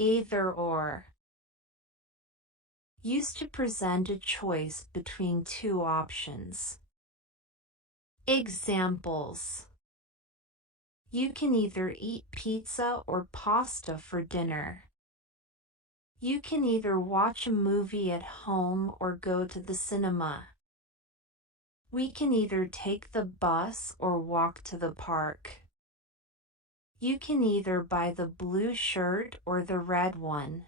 Either or. Used to present a choice between two options. Examples. You can either eat pizza or pasta for dinner. You can either watch a movie at home or go to the cinema. We can either take the bus or walk to the park. You can either buy the blue shirt or the red one.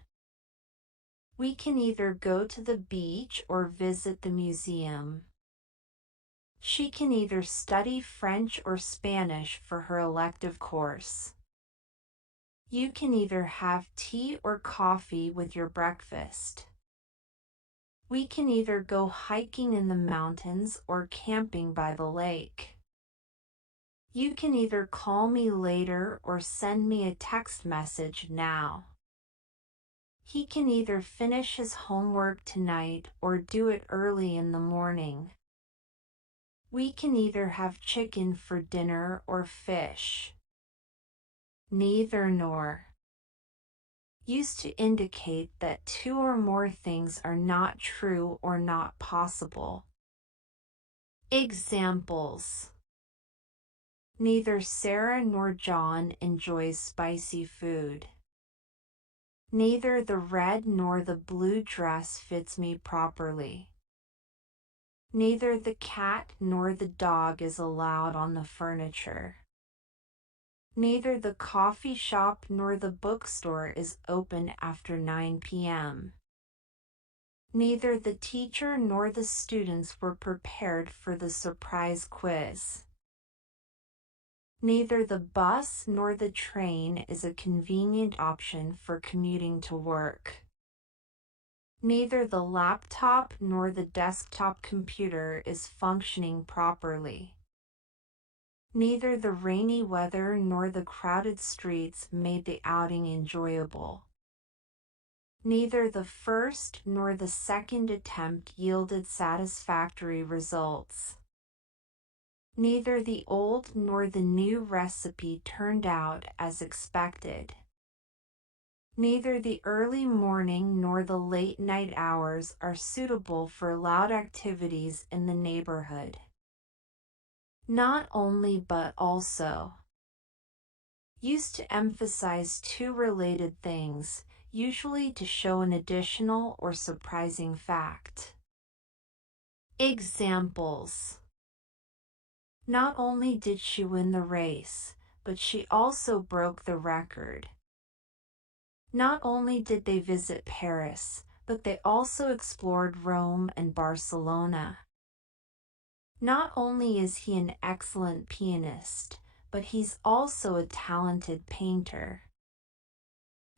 We can either go to the beach or visit the museum. She can either study French or Spanish for her elective course. You can either have tea or coffee with your breakfast. We can either go hiking in the mountains or camping by the lake. You can either call me later or send me a text message now. He can either finish his homework tonight or do it early in the morning. We can either have chicken for dinner or fish. Neither nor. Used to indicate that two or more things are not true or not possible. Examples. Neither Sarah nor John enjoys spicy food. Neither the red nor the blue dress fits me properly. Neither the cat nor the dog is allowed on the furniture. Neither the coffee shop nor the bookstore is open after 9 p.m. Neither the teacher nor the students were prepared for the surprise quiz. Neither the bus nor the train is a convenient option for commuting to work. Neither the laptop nor the desktop computer is functioning properly. Neither the rainy weather nor the crowded streets made the outing enjoyable. Neither the first nor the second attempt yielded satisfactory results. Neither the old nor the new recipe turned out as expected. Neither the early morning nor the late night hours are suitable for loud activities in the neighborhood. Not only but also. Used to emphasize two related things, usually to show an additional or surprising fact. Examples. Not only did she win the race, but she also broke the record. Not only did they visit Paris, but they also explored Rome and Barcelona. Not only is he an excellent pianist, but he's also a talented painter.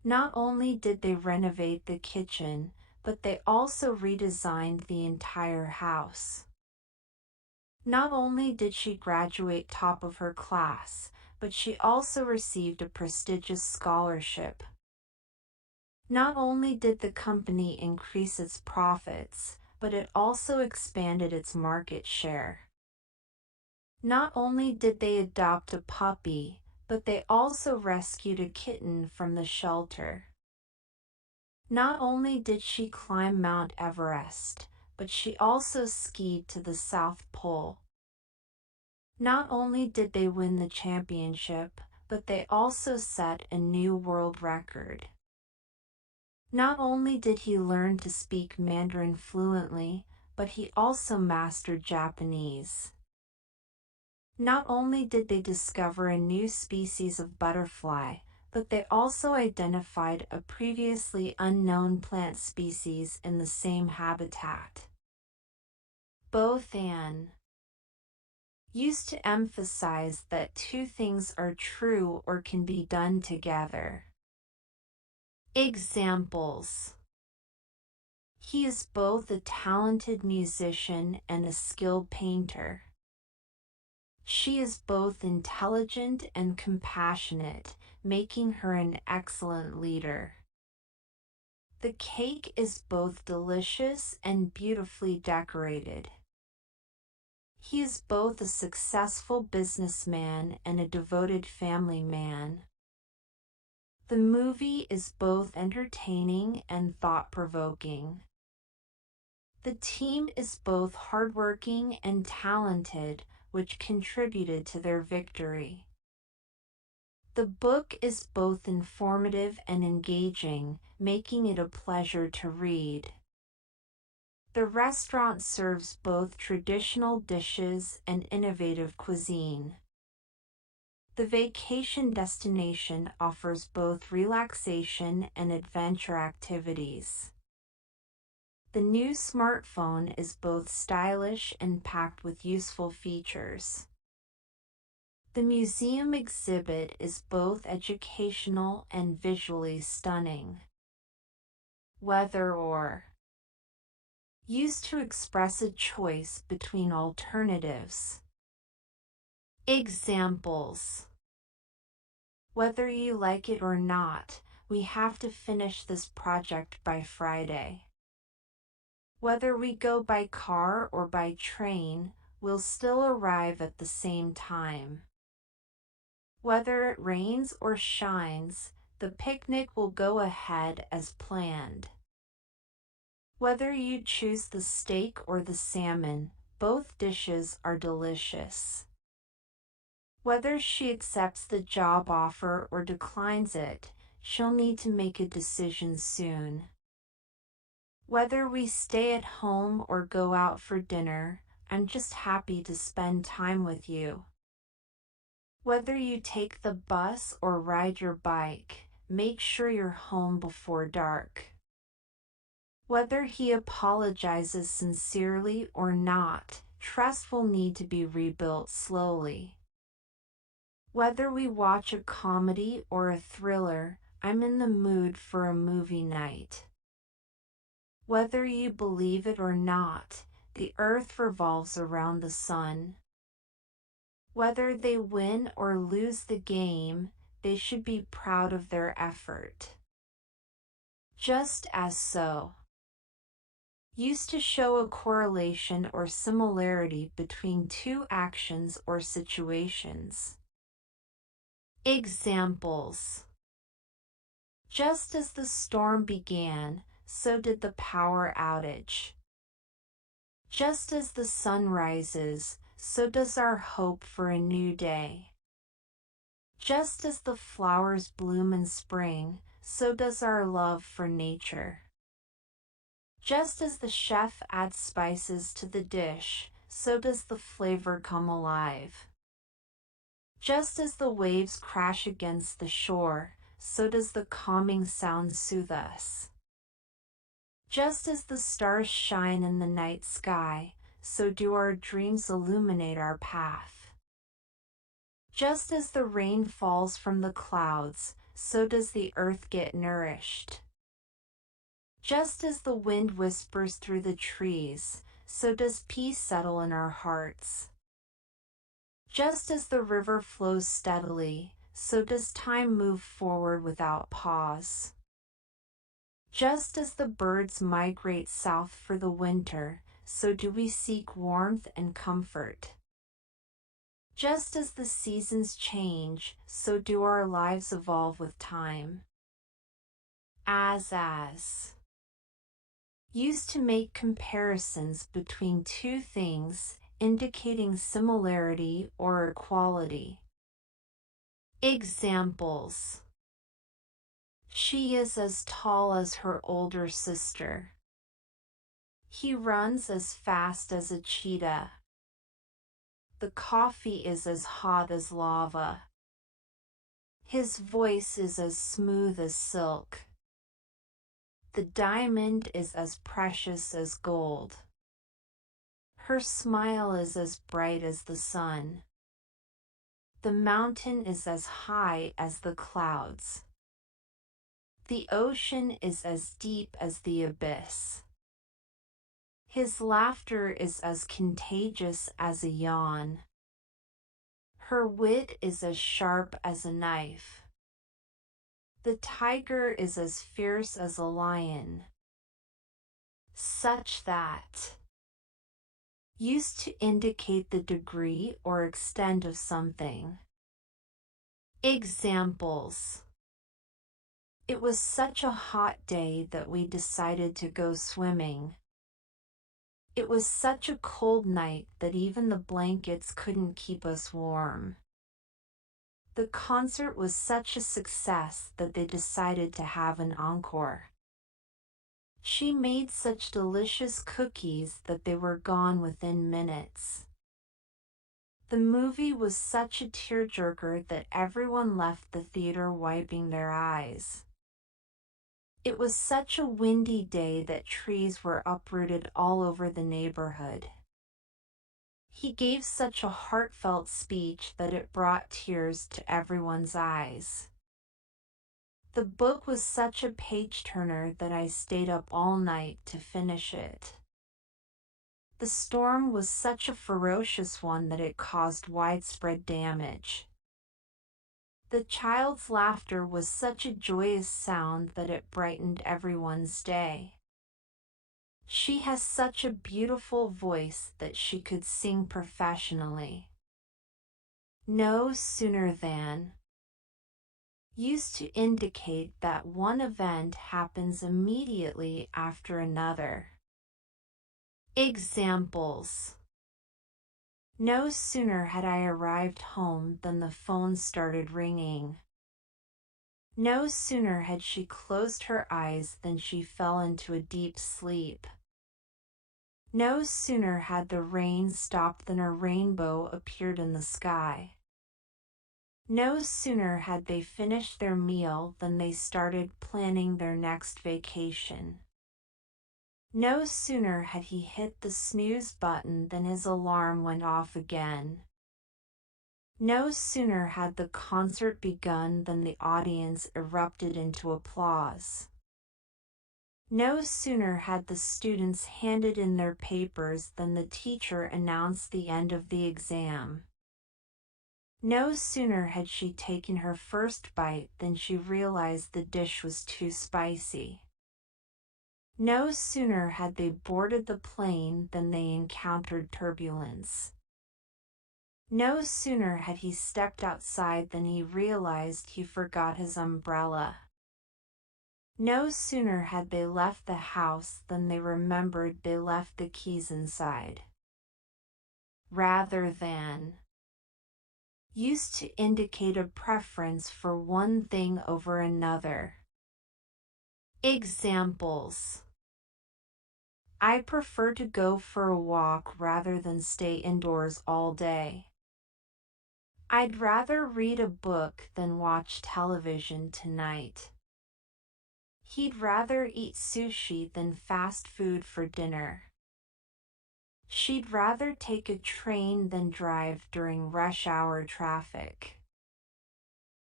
Not only did they renovate the kitchen, but they also redesigned the entire house. Not only did she graduate top of her class, but she also received a prestigious scholarship. Not only did the company increase its profits, but it also expanded its market share. Not only did they adopt a puppy, but they also rescued a kitten from the shelter. Not only did she climb Mount Everest, but she also skied to the South Pole. Not only did they win the championship, but they also set a new world record. Not only did he learn to speak Mandarin fluently, but he also mastered Japanese. Not only did they discover a new species of butterfly, but they also identified a previously unknown plant species in the same habitat. Both and. Used to emphasize that two things are true or can be done together. Examples. He is both a talented musician and a skilled painter. She is both intelligent and compassionate, making her an excellent leader. The cake is both delicious and beautifully decorated. He is both a successful businessman and a devoted family man. The movie is both entertaining and thought-provoking. The team is both hardworking and talented, which contributed to their victory. The book is both informative and engaging, making it a pleasure to read. The restaurant serves both traditional dishes and innovative cuisine. The vacation destination offers both relaxation and adventure activities. The new smartphone is both stylish and packed with useful features. The museum exhibit is both educational and visually stunning. Whether or used to express a choice between alternatives. Examples. Whether you like it or not, we have to finish this project by Friday. Whether we go by car or by train, we'll still arrive at the same time. Whether it rains or shines, the picnic will go ahead as planned. Whether you choose the steak or the salmon, both dishes are delicious. Whether she accepts the job offer or declines it, she'll need to make a decision soon. Whether we stay at home or go out for dinner, I'm just happy to spend time with you. Whether you take the bus or ride your bike, make sure you're home before dark. Whether he apologizes sincerely or not, trust will need to be rebuilt slowly. Whether we watch a comedy or a thriller, I'm in the mood for a movie night. Whether you believe it or not, the earth revolves around the sun. Whether they win or lose the game, they should be proud of their effort. Just as so. Used to show a correlation or similarity between two actions or situations. Examples. Just as the storm began, so did the power outage. Just as the sun rises, so does our hope for a new day. Just as the flowers bloom in spring, so does our love for nature. Just as the chef adds spices to the dish, so does the flavor come alive. Just as the waves crash against the shore, so does the calming sound soothe us. Just as the stars shine in the night sky, so do our dreams illuminate our path. Just as the rain falls from the clouds, so does the earth get nourished. Just as the wind whispers through the trees, so does peace settle in our hearts. Just as the river flows steadily, so does time move forward without pause. Just as the birds migrate south for the winter, so do we seek warmth and comfort. Just as the seasons change, so do our lives evolve with time. As. Used to make comparisons between two things, indicating similarity or equality. Examples. She is as tall as her older sister. He runs as fast as a cheetah. The coffee is as hot as lava. His voice is as smooth as silk. The diamond is as precious as gold. Her smile is as bright as the sun. The mountain is as high as the clouds. The ocean is as deep as the abyss. His laughter is as contagious as a yawn. Her wit is as sharp as a knife. The tiger is as fierce as a lion. Such that. Used to indicate the degree or extent of something. Examples. It was such a hot day that we decided to go swimming. It was such a cold night that even the blankets couldn't keep us warm. The concert was such a success that they decided to have an encore. She made such delicious cookies that they were gone within minutes. The movie was such a tearjerker that everyone left the theater wiping their eyes. It was such a windy day that trees were uprooted all over the neighborhood. He gave such a heartfelt speech that it brought tears to everyone's eyes. The book was such a page-turner that I stayed up all night to finish it. The storm was such a ferocious one that it caused widespread damage. The child's laughter was such a joyous sound that it brightened everyone's day. She has such a beautiful voice that she could sing professionally. No sooner than used to indicate that one event happens immediately after another. Examples: no sooner had I arrived home than the phone started ringing. No sooner had she closed her eyes than she fell into a deep sleep. No sooner had the rain stopped than a rainbow appeared in the sky. No sooner had they finished their meal than they started planning their next vacation. No sooner had he hit the snooze button than his alarm went off again. No sooner had the concert begun than the audience erupted into applause. No sooner had the students handed in their papers than the teacher announced the end of the exam. No sooner had she taken her first bite than she realized the dish was too spicy. No sooner had they boarded the plane than they encountered turbulence. No sooner had he stepped outside than he realized he forgot his umbrella. No sooner had they left the house than they remembered they left the keys inside. Rather than used to indicate a preference for one thing over another. Examples: I prefer to go for a walk rather than stay indoors all day. I'd rather read a book than watch television tonight. He'd rather eat sushi than fast food for dinner. She'd rather take a train than drive during rush hour traffic.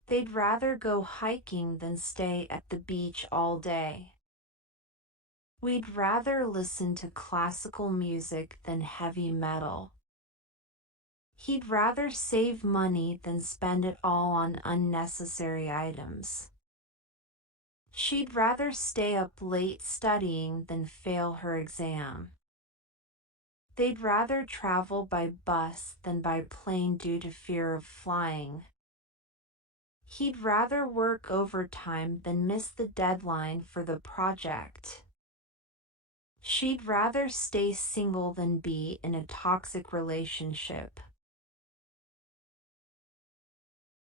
They'd rather go hiking than stay at the beach all day. We'd rather listen to classical music than heavy metal. He'd rather save money than spend it all on unnecessary items. She'd rather stay up late studying than fail her exam. They'd rather travel by bus than by plane due to fear of flying. He'd rather work overtime than miss the deadline for the project. She'd rather stay single than be in a toxic relationship.